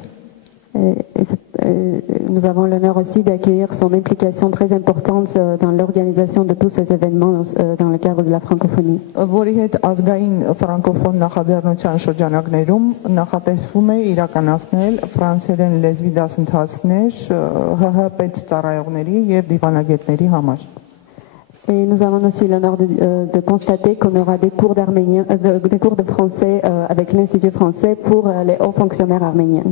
Nous avons l'honneur aussi d'accueillir son implication très importante dans l'organisation de tous ces événements dans le cadre de la francophonie. Որի հետ ազգային ֆրանկոֆոն նախաձեռնության շրջանակներում նախատեսվում է իրականացնել ֆրանսերեն լեզվի դասընթացներ ՀՀ պետծառայողների եւ դիվանագետների համար. Et nous avons aussi l'honneur de constater qu'on aura des cours des cours de français avec l'Institut français pour les hauts fonctionnaires arméniens.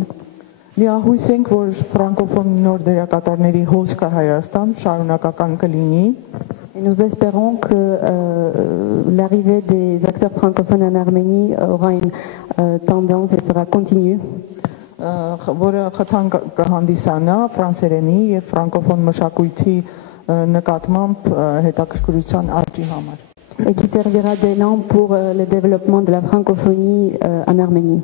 Լիահույս ենք, որ ֆրանկոֆոն նոր դերակատարների հոսքը Հայաստան շարունակական կլինի. Et nous espérons que l'arrivée des acteurs francophones en Arménie aura une tendance et sera continue. Որը խթան կհանդիսանա ֆրանսերենի եւ ֆրանկոֆոն մշակույթի նկատմամբ հետաքրքրության աճի համար. Et qui servira d'élan pour le développement de la francophonie en Arménie.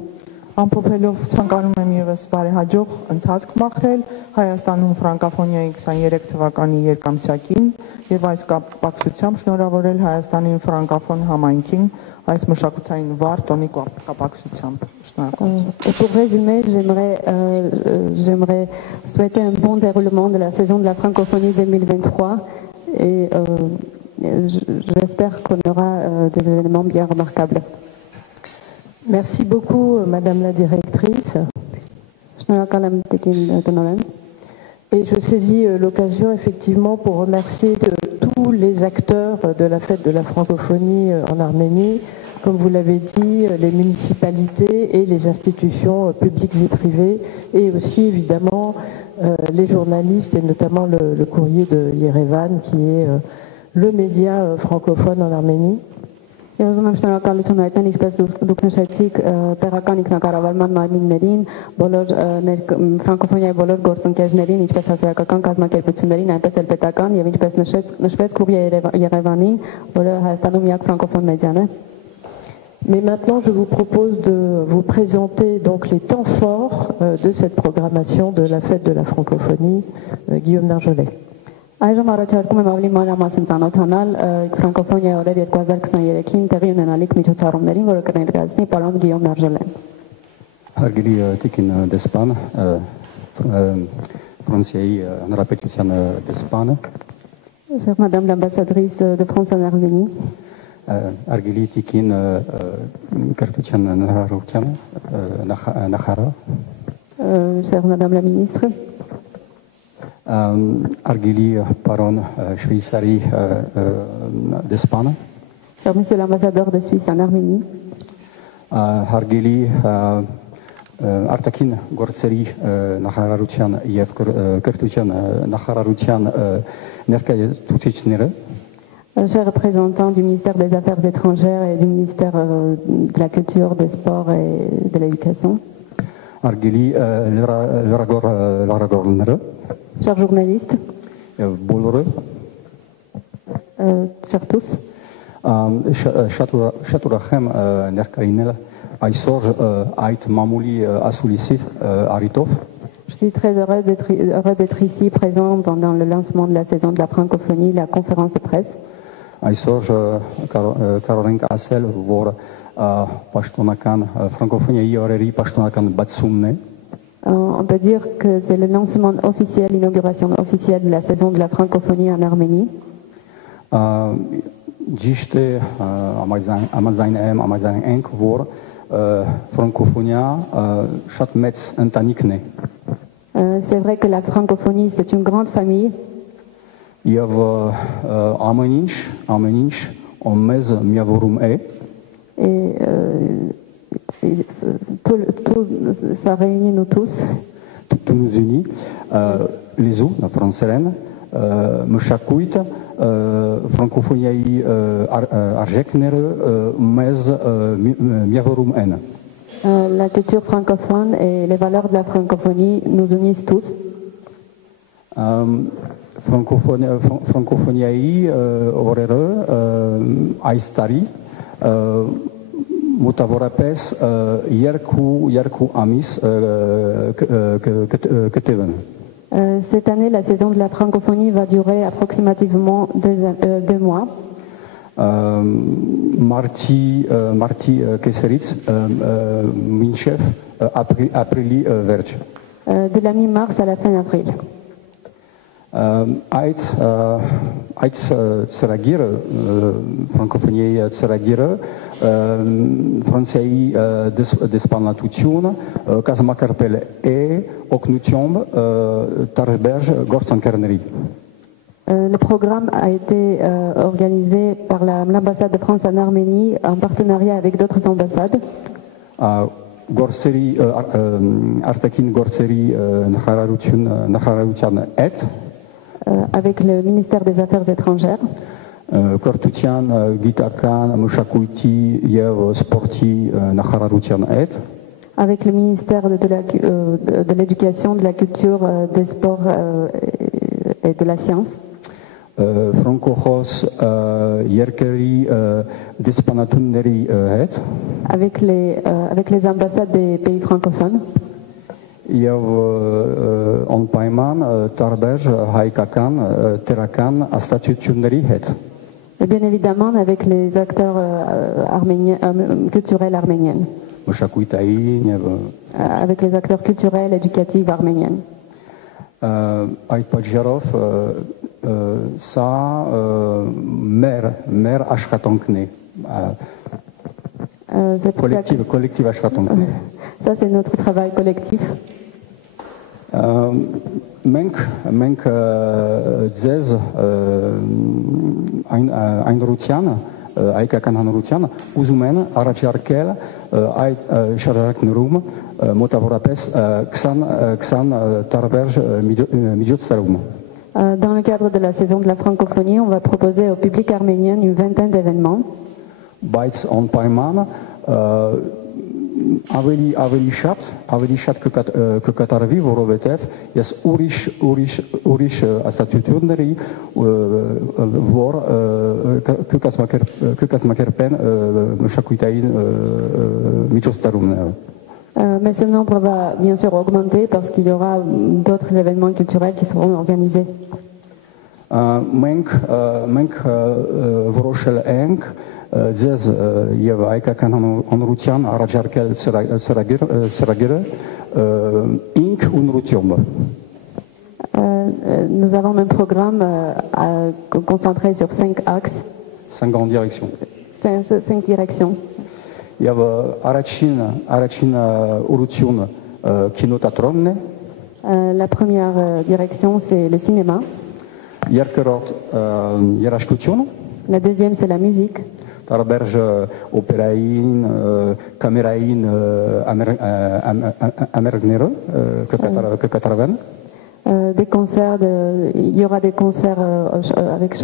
Ամփոփելով ցանկանում եմ եւս բարեհաջող ընթացք մաղթել Հայաստանում ֆրանկոֆոնիայի 23 թվականի երկամսյակին եւ այս կապակցությամբ շնորհավորել Հայաստանի ֆրանկոֆոն համայնքին այս մշակութային վառ տոնի կապակցությամբ. Et pour résumer, j'aimerais souhaiter un bon déroulement de la saison de la francophonie 2023 et j'espère qu'on aura des événements bien remarquables. Merci beaucoup, Madame la Directrice. Et je saisis l'occasion effectivement pour remercier tous les acteurs de la fête de la francophonie en Arménie, comme vous l'avez dit, les municipalités et les institutions publiques et privées, et aussi évidemment les journalistes et notamment le Courrier de Yerevan qui est le média francophone en Arménie. Ես ուզում եմ շնորհակալություն հայտնել ինչպես դուք նշեցիք տեղական ինքնակառավարման մարմիններին, բոլոր ֆրանկոֆոնիայի բոլոր գործընկերներին, ինչպես հասարակական կազմակերպություններին, այնպես էլ պետական եւ ինչպես նշվեց Courrier Yerevan-ին, որը Հայաստանում միակ ֆրանկոֆոն մեդիան է. Mais maintenant, je vous propose de vous présenter donc les temps forts de cette programmation de la fête de la francophonie, Guillaume Narjolet. Այժմ առաջարկում եմ ավելի մանրամասն ծանոթանալ ֆրանկոֆոնիայի օրեր 2023-ին տեղի ունենալիք միջոցառումներին, որը կներկայացնի պարոն Գիոմ Նարժելեն։ Հարգելի Տիկին դեսպան, Ֆրանսիայի Հանրապետության դեսպանը, Chère Madame l'ambassadrice de France en Arménie, հարգելի Տիկին կրթության նախարարության նախարար, chère Madame la ministre, հարգելի պարոն Շվեյցարի դեսպանը, chère Monsieur l'ambassadeur de Suisse en Arménie, հարգելի արտաքին գործերի նախարարության եւ կրթության նախարարության ներկայացուցիչները, chers représentants du ministère des Affaires étrangères et du ministère de la Culture, des Sports et de l'Éducation, հարգելի լրագրողները, chers journalistes, բոլորը chers tous, շատ ուրախ եմ ներկայացնել այսօր այդ մամուլի ասուլիսի առիթով je suis très heureux d'être ici présent pendant le lancement de la saison de la francophonie, la conférence de presse. Այսօր կարող ենք ասել, որ պաշտոնական ֆրանկոֆոնիայի օրերի պաշտոնական բացումն է On peut dire que c'est le lancement officiel, l'inauguration officielle de la saison de la francophonie en Arménie. Ճիշտ է համաձայն ենք, որ ֆրանկոֆոնիա շատ մեծ ընտանիքն է C'est vrai que la francophonie, c'est une grande famille. եւ ամեն ինչ մեզ միավորում է Et tout ça réunit nous tous. Tout nous unit, les eaux, la française, մշակույթ, ֆրանկոֆոնիայի արժեքները մեզ միավորում են La culture francophone et les valeurs de la francophonie nous unissent tous. Ֆրանկոֆոնիայի օրերը այս տարի մոտավորապես երկու ամիս կտևեն Cette année, la saison de la francophonie va durer approximativement 2 mois. Մարտի կեսերից մինչև ապրիլի վերջ De la mi-mars à la fin avril. Այդ ծրագիրը ֆրանկոֆոնիայի ծրագիրը Ֆրանսիայի դեսպանատությունը կազմակերպել է օգնությամբ տարբեր գործընկերների Le programme a été organisé par l'ambassade de France en Arménie en partenariat avec d'autres ambassades. Գործերի արտաքին գործերի նախարարության հետ avec le ministère des Affaires étrangères, կրթության, գիտական, մշակույթի եւ սպորտի նախարարության հետ avec le ministère de l'Éducation, de la Culture, des Sports et de la Science. Ֆրանկոֆոս երկրի դեսպանատունների հետ avec les ambassades des pays francophones. Եվ անպայման տարբեր հայկական տերական աստացությունների հետ Et bien évidemment avec les acteurs culturels arméniens. մշակույթային եւ avec les acteurs culturels, éducatifs arméniens. Այդ պատճառով սա մեր աշխատանքն է collective աշխատանք Ça c'est notre travail collectif. Մենք ձեզ այն ռուտիանը հայկական հանրությանը ուզում են առաջարկել այդ շարժակներում մոտավորապես 20 տարբեր միջոցառում Dans le cadre de la saison de la francophonie, on va proposer au public arménien une vingtaine d'événements. Բայց անպայման ավելի շատ կկատարվի, որովհետև ես ուրիշ ասացությունների որ կկազմակերպեն մշակութային միջոցառումները։ Mais ce nombre va bien sûr augmenter parce qu'il y aura d'autres événements culturels qui seront organisés. Մենք որոշել ենք ձեզ եւ հայկական հանրության առաջարկել ծրագիրը ինք ունրությունը։ Nous avons un programme concentré sur 5 axes. 5 grandes directions. 5 directions. Եվ առաջին ուղղությունը կինոթատրոնն է։ La première direction c'est le cinéma. Երկրորդ երաժշտությունը։ La deuxième c'est la musique. Տարբեր օպերային, կամերային ամերգները կկատարվեն։ Des concerts, il y aura des concerts avec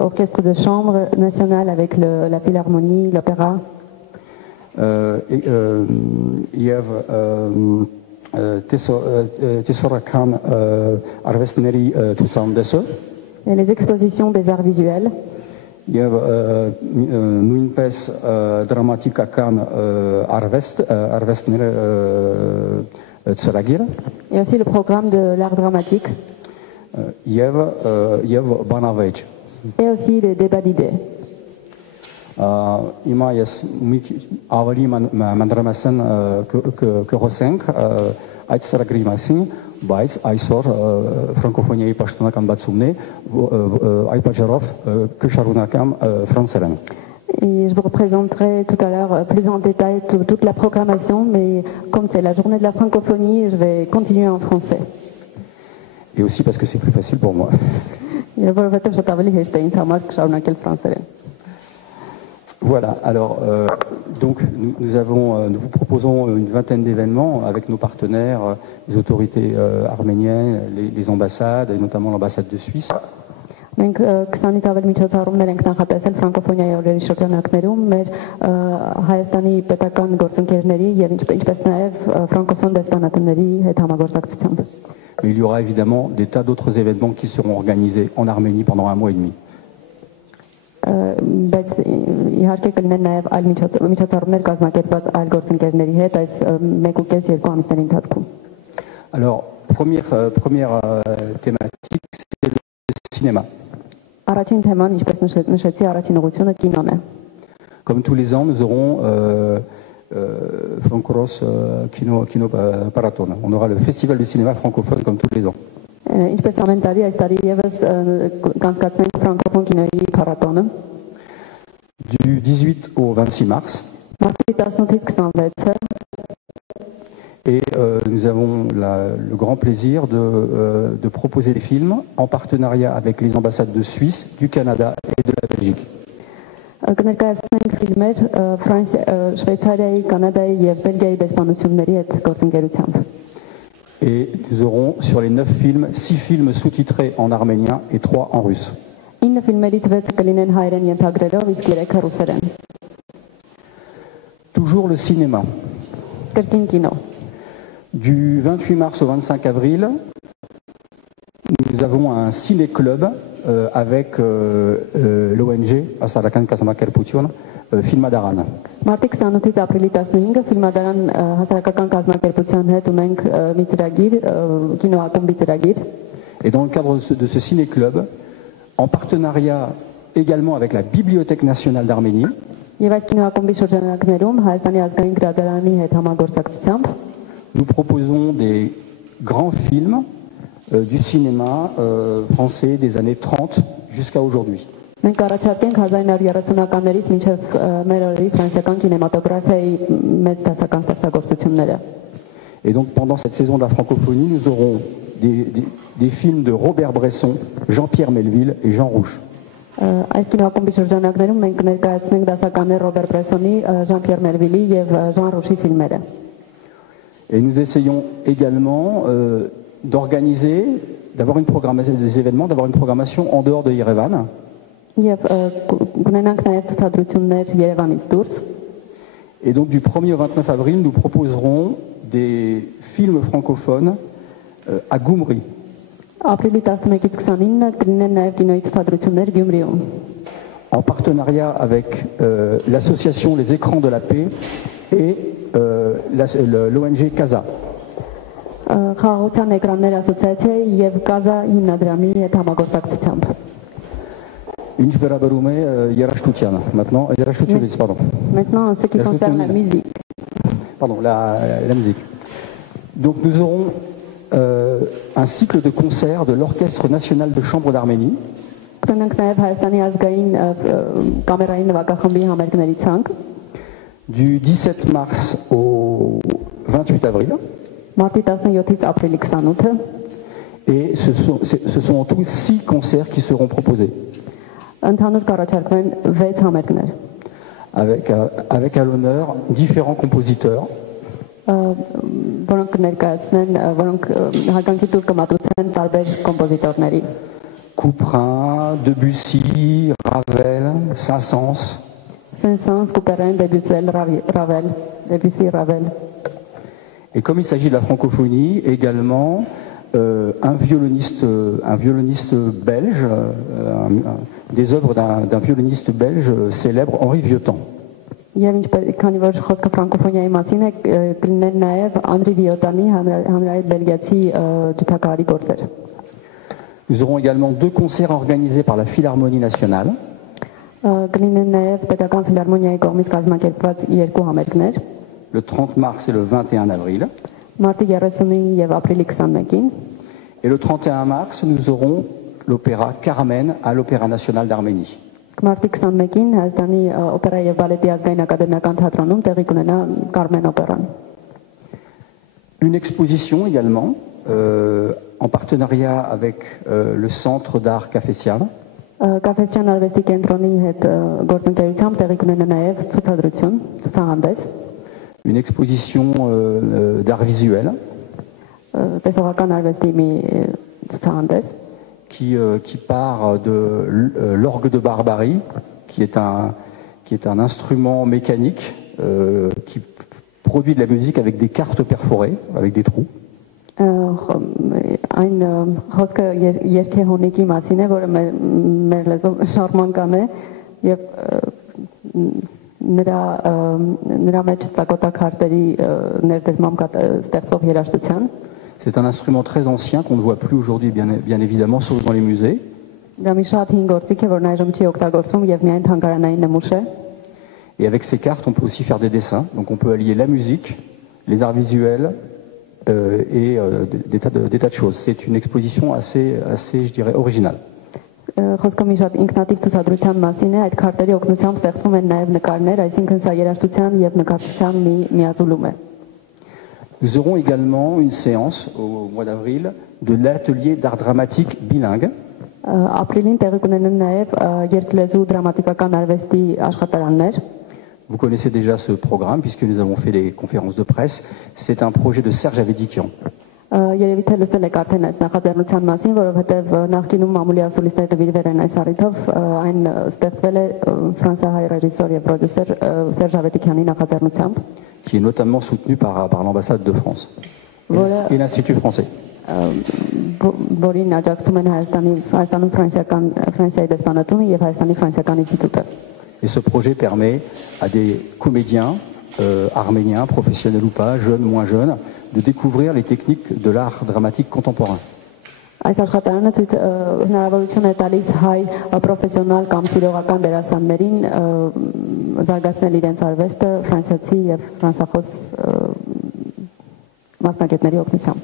orchestre de chambre national avec la philharmonie, l'opéra. Եվ տեսորական արվեստների ցուցահանդեսը Et les expositions des arts visuels. Եվ նույնպես դրամատիկական արվեստները ծրագիրը Et aussi le programme de l'art dramatique. Եվ բանավեճ Et aussi les débats d'idées. Հիմա ես ավելի մանրամասն կհոսենք այդ ծրագրի մասին, բայց այսօր ֆրանկոֆոնիայի պաշտոնական բացումն է, այդ պատճառով կշարունակեմ ֆրանսերեն։ Et je vous représenterai tout à l'heure plus en détail toute la programmation, mais comme c'est la journée de la francophonie, je vais continuer en français. Et aussi parce que c'est plus facile pour moi. Voilà, alors donc nous vous proposons une vingtaine d'événements avec nos partenaires, les autorités arméniennes, les ambassades, et notamment l'ambassade de Suisse. Մենք 20-ից ավել միջոցառումներ ենք նախատեսել ֆրանկոֆոնիայի օրերի շրջանակներում մեր Հայաստանի պետական գործընկերների եւ ինչպես նաեւ ֆրանկոֆոն դեսպանատների հետ համագործակցությամբ։ Mais il y aura évidemment des tas d'autres événements qui seront organisés en Arménie pendant 1 mois et demi. Բայց իհարկե կլինեն նաեւ այլ միջոցառումներ կազմակերպված այլ գործընկերների հետ այս 1.5-2 ամիսների ընթացքում։ Alors, première thématique, c'est le cinéma. Առաջին թեման, ինչպես նշեցի, առաջին ուղղությունը կինոն է։ Comme tous les ans, nous aurons Francoros Kino Paraton. On aura le festival de cinéma francophone comme tous les ans. Ինչպես ամեն տարի, այս տարի եւս կանցկացնենք ֆրանկոֆոն կինոյի փառատոնը։ Du 18 au 26 mars. Մարտի 18-ից 26-ը Et nous avons le grand plaisir de proposer des films en partenariat avec les ambassades de Suisse, du Canada et de la Belgique. Կներկայացնենք ֆիլմեր Շվեյցարիայի, Կանադայի եւ Բելգիայի դեսպանությունների հետ գործընկերությամբ։ Et nous aurons sur les 9 films, 6 films sous-titrés en arménien et 3 en russe. 9 ֆիլմերից 6-ը կլինեն հայերեն ենթագրերով, իսկ 3-ը ռուսերեն։ Toujours le cinéma. Կրկին կինո։ Du 28 mars au 25 avril, nous avons un ciné-club avec l'ONG, Asarakan Kazamakerpution, Filmadaran. Մարտի 28-ից ապրիլի 15-ը Ֆիլմադարան հասարակական կազմակերպության հետ ունենք մի ծրագիր, կինոակումբի ծրագիր։ Et dans le cadre de ce ciné-club, en partenariat également avec la Bibliothèque nationale d'Arménie, Եվ այս կինոակումբի շրջանակներում Հայաստանի ազգային գրադարանի հետ համագործակցությամբ nous proposons des grands films du cinéma français des années 30 jusqu'à aujourd'hui. Մենք առաջարկենք 1930-ականներից մինչև մեր օրերի ֆրանսիական կինեմատոգրաֆիայի մեծ դասական ստեղծագործությունները։ Et donc pendant cette saison de la francophonie, nous aurons des films de Robert Bresson, Jean-Pierre Melville et Jean Rouch. Այս կինոակումբի շրջանակներում մենք ներկայացնենք դասականներ Ռոբեր Բրեսոնի, Ժան-Պիեր Մերվիլի եւ Ժան Ռուշի ֆիլմերը։ Et nous essayons également d'organiser, d'avoir une programmation des événements, d'avoir une programmation en dehors de Yerevan. Եվ կունենանք նաեւ ցուցադրություններ Երևանից դուրս։ Et donc du 1er au 29 avril, nous proposerons des films francophones à Goumri. Ապրիլի 11-ից 29-ը կլինեն նաև կինոյի ցուցադրություններ Գյումրիում։ En partenariat avec l'association Les Écrans de la Paix et l'ONG CASA. Խաղաղության էկրաններ ասոցիացիայի եւ Կազա հիմնադրամի հետ համագործակցությամբ։ Ինչ վերաբերում է երաժշտությանը, maintenant երաժշտությունից, pardon. Maintenant ce qui concerne la musique. Pardon, la musique. Donc nous aurons un cycle de concerts de l'Orchestre national de chambre d'Arménie. Կունենանք նաև Հայաստանի ազգային կամերային նվագախմբի համերգների ցանկ du 17 mars au 28 avril. Մարտի 17-ից ապրիլի 28-ը et ce sont en tout 6 concerts qui seront proposés. Ընդհանուր կառաջարկվեն 6 համերգներ avec à l'honneur différents compositeurs. Որոնք կներկայացնեն, որոնք հարգանքի տուր կմատուցեն տարբեր կոմպոզիտորների Couperin, Debussy, Ravel, Saint-Saëns. Saint-Saëns, Couperin, Debussy, Ravel. Et comme il s'agit de la francophonie, également un violoniste belge, des œuvres d'un violoniste belge célèbre, Henri Vieuxtemps. Եվ քանի որ խոսքը ֆրանկոֆոնիայի մասին է, կլինեն նաև Անդրի Վիոտանի հանրային բելգիացի ջութակահարի գործեր։ Nous aurons également 2 concerts organisés par la Philharmonie nationale. Կլինեն նաև պետական ֆիլհարմոնիայի կողմից կազմակերպված 2 համերգներ։ Le 30 mars et le 21 avril. Մարտի 30-ին եւ ապրիլի 21-ին։ Et le 31 mars, nous aurons l'opéra Carmen à l'Opéra national d'Arménie. Մարտի 21-ին Հայաստանի օպերա եւ բալետի ազգային ակադեմիական թատրոնում տեղի կունենա Carmen օպերան։ Une exposition également en partenariat avec le Centre d'art Cafessian. Կաֆեսյան արվեստի կենտրոնի հետ գործընկերությամբ տեղի կունենա նաև ցուցադրություն, ցուցահանդես։ Une exposition d'art visuel. Տեսողական արվեստի մի ցուցահանդես qui part de l'orgue de Barbarie, qui est un instrument mécanique qui produit de la musique avec des cartes perforées, avec des trous. Այն խոսքը երկեհոնիկի մասին է, որը մեր լեզվով շարմանկան է եւ նրա մեջ ծակոտակարտերի ներդրմամբ ստեղծող երաժշտության։ C'est un instrument très ancien qu'on ne voit plus aujourd'hui, bien évidemment, sauf dans les musées. Et avec ces cartes, on peut aussi faire des dessins. Donc on peut allier la musique, les arts visuels et des tas de choses. C'est une exposition assez, je dirais, originale. Nous aurons également une séance au mois d'avril de l'atelier d'art dramatique bilingue. Vous connaissez déjà ce programme puisque nous avons fait des conférences de presse. C'est un projet de Serge Avedikian. Qui est notamment soutenu par l'ambassade de France et l'Institut français. Et ce projet permet à des comédiens arméniens, professionnels ou pas, jeunes, moins jeunes, de découvrir les techniques de l'art dramatique contemporain. Այս աշխատարանը հնարավորություն է տալիս հայ պրոֆեսիոնալ կամ սիրողական դերասաններին զարգացնել իրենց արվեստը ֆրանսիացի եւ ֆրանսախոս մասնագետների օգնությամբ։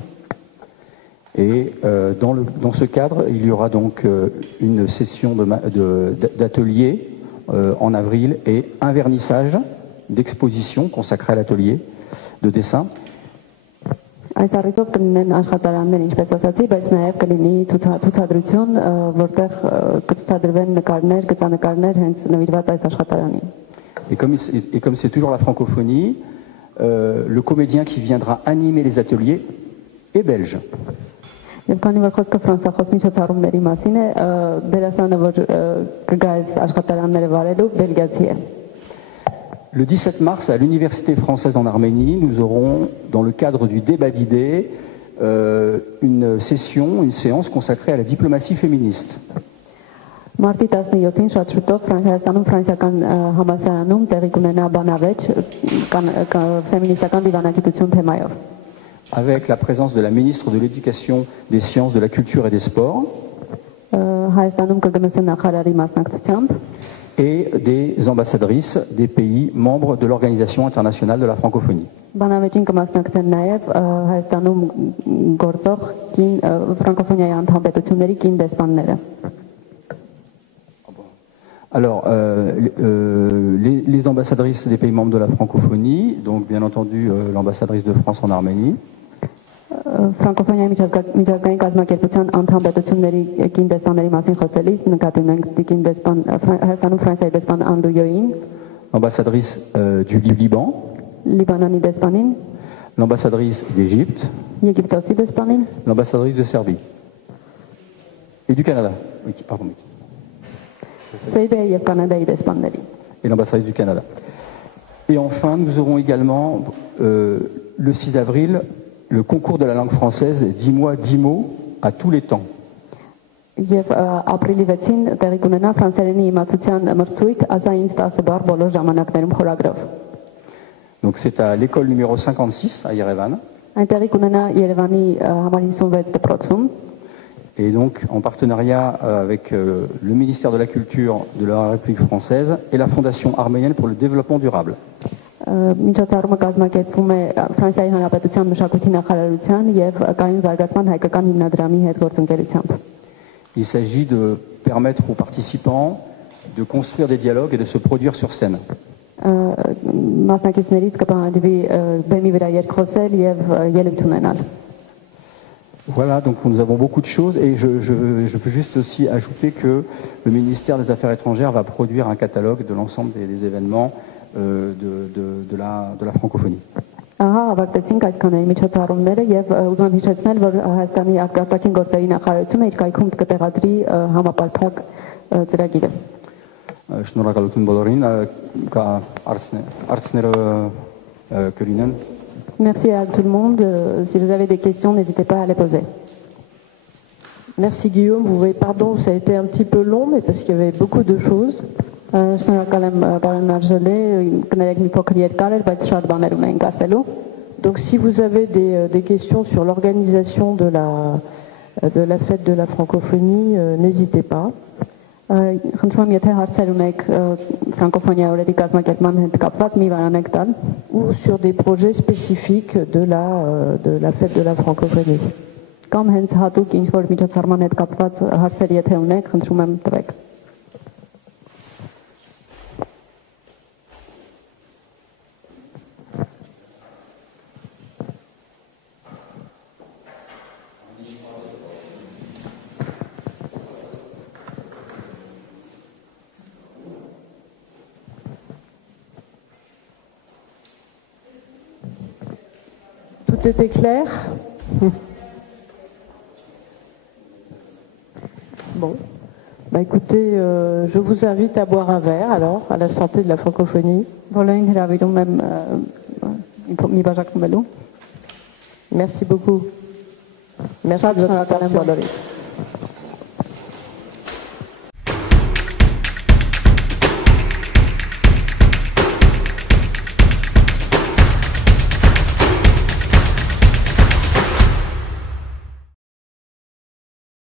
Et dans ce cadre, il y aura donc une session d'atelier en avril et un vernissage d'exposition consacré à l'atelier de dessin. Այս առիթով կլինեն աշխատարաններ, ինչպես ասացի, բայց նաև կլինի ցուցադրություն, որտեղ կցուցադրվեն նկարներ, գծանկարներ հենց նվիրված այս աշխատարանին։ Et comme c'est toujours la francophonie, le comédien qui viendra animer les ateliers est belge. Եվ քանի որ խոսքը ֆրանսախոս միջոցառումների մասին է, դերասանը, որ կգա այս աշխատարանները վարելու, բելգիացի է։ Le 17 mars, à l'Université française en Arménie, nous aurons, dans le cadre du débat d'idées, une séance consacrée à la diplomatie féministe. Մարտի 17-ին շատ շուտով Հայաստանում ֆրանսիական համալսարանում տեղի կունենա բանավեճ ֆեմինիստական դիվանագիտություն թեմայով։ Avec la présence de la ministre de l'Éducation, des Sciences, de la Culture et des Sports. Հայաստանում կգնասեն նախարարի մասնակցությամբ et des ambassadrices des pays membres de l'Organisation internationale de la francophonie. Բանավեճին կմասնակցեն նաև Հայաստանում գործող կին ֆրանկոֆոնիայի անդամ պետությունների կին դեսպանները։ Alors, les ambassadrices des pays membres de la francophonie, donc bien entendu l'ambassadrice de France en Arménie. Ֆրանկոֆոնիայի միջազգային կազմակերպության անդամ պետությունների կին դեսպանների մասին խոսելիս նկատի ունենք կին դեսպան Հայաստանում Ֆրանսիայի դեսպան Անդույոին, l'ambassadrice du Liban, Լիբանանի դեսպանին, l'ambassadrice d'Égypte, Եգիպտոսի դեսպանին, l'ambassadrice de Serbie et du Canada. Oui, pardon. Սերբիայի եւ Կանադայի դեսպանների. Et l'ambassadrice du Canada. Et enfin, nous aurons également le 6 avril le concours de la langue française 10 mois, 10 mots à tous les temps. Եվ ապրիլի 6-ին տեղի կունենա ֆրանսերենի իմացության մրցույթ ասային 10 բառ բոլոր ժամանակներում խորագրով։ Donc c'est à l'école numéro 56 à Yerevan. Այնտեղի կունենա Երևանի համար 56 դպրոցում։ Et donc en partenariat avec le ministère de la Culture de la République française et la Fondation arménienne pour le développement durable. Միջոցառումը կազմակերպվում է Ֆրանսիայի Հանրապետության մշակույթի նախարարության եւ կայուն զարգացման հայկական հիմնադրամի հետ գործընկերությամբ։ Il s'agit de permettre aux participants de construire des dialogues et de se produire sur scène. Մասնակիցներից կպահանջվի բեմի վրա երկխոսել եւ ելույթ ունենալ։ Voilà, donc nous avons beaucoup de choses et je peux juste aussi ajouter que le ministère des Affaires étrangères va produire un catalogue de l'ensemble des événements de la francophonie. Ահա ավարտեցինք այսքանային միջոցառումները եւ ուզում եմ հիշեցնել, որ Հայաստանի արտաքին գործերի նախարարությունը իր կայքում կտեղադրի համապարփակ ծրագիրը։ Շնորհակալություն բոլորին, կա հարցները կլինեն։ Merci à tout le monde. Si vous avez des questions, n'hésitez pas à les poser. Merci Guillaume. Vous voyez, pardon, ça a été un petit peu long, mais parce qu'il y avait beaucoup de choses. Donc si vous avez des questions sur l'organisation de la fête de la francophonie, n'hésitez pas. Ou sur des projets spécifiques de la fête de la francophonie. Կամ հենց հատուկ ինչ-որ միջոցառման հետ կապված հարցեր եթե ունեք, խնդրում եմ տվեք։ Tout était clair? Bon, bah écoutez, je vous invite à boire un verre alors, à la santé de la francophonie. Merci beaucoup. Merci de votre attention.